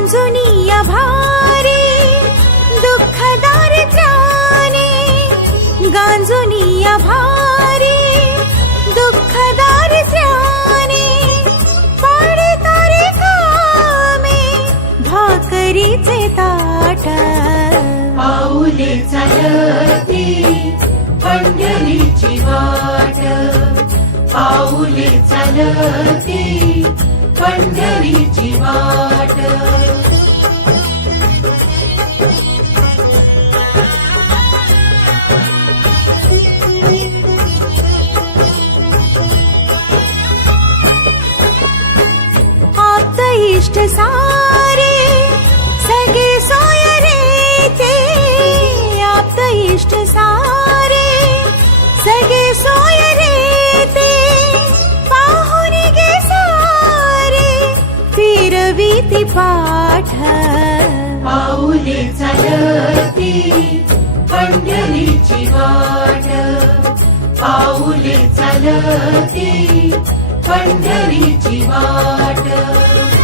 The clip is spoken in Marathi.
गांजुनिया भारी दुःख दारिद्र्याने गांजुनिया भारी दुःख दारिद्र्याने पाडे तारे कामे भाकरीचे ताट. पाऊले चालती पंढरीची वाट. पाऊले चालती ी आप्त इष्ट सारे सगे सोयरे ते आप्त इष्ट सारे. ती पाठ. पाऊले चालती पंढरीची वाट. पाऊले चालती पंढरीची वाट.